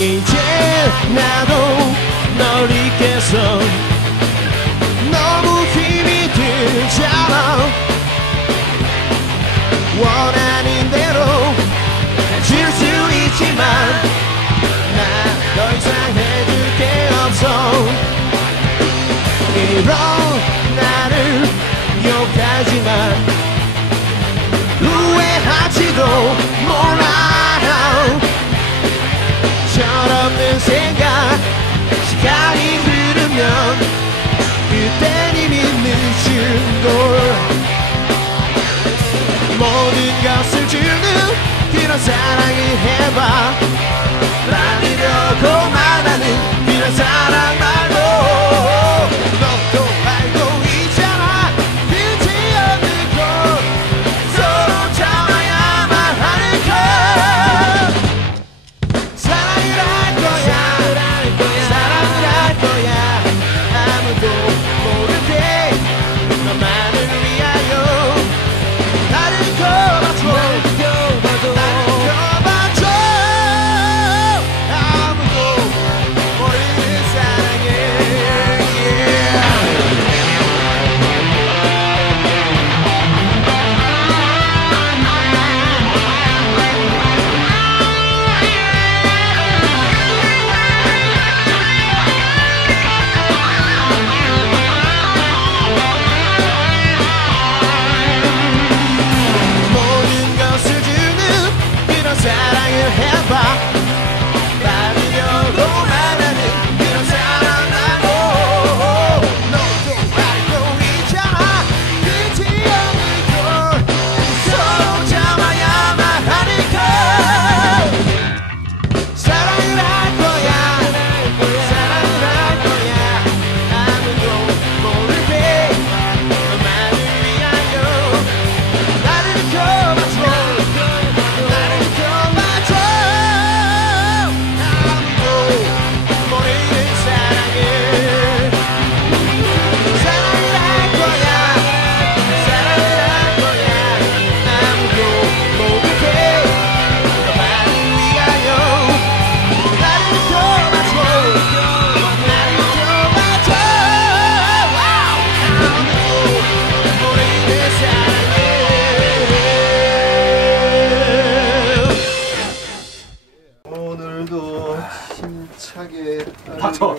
이제 나도 널 잊겠어 봐. 라디려고 말하는 그런 사람만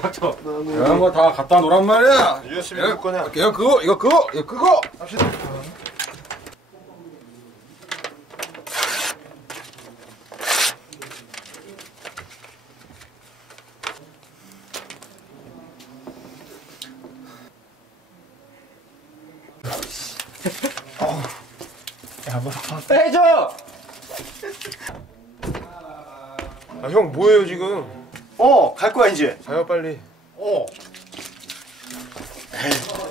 맞죠? 이런 거다 뭐 갖다 놓란 말이야. USB 누구 거냐? 이거 그거, 이거 그거, 이거 그거. 합시다. 야, 뭐, 빼줘! 아, 형, 뭐예요, 지금? 어, 갈 거야 이제. 가요 빨리. 어. 에이.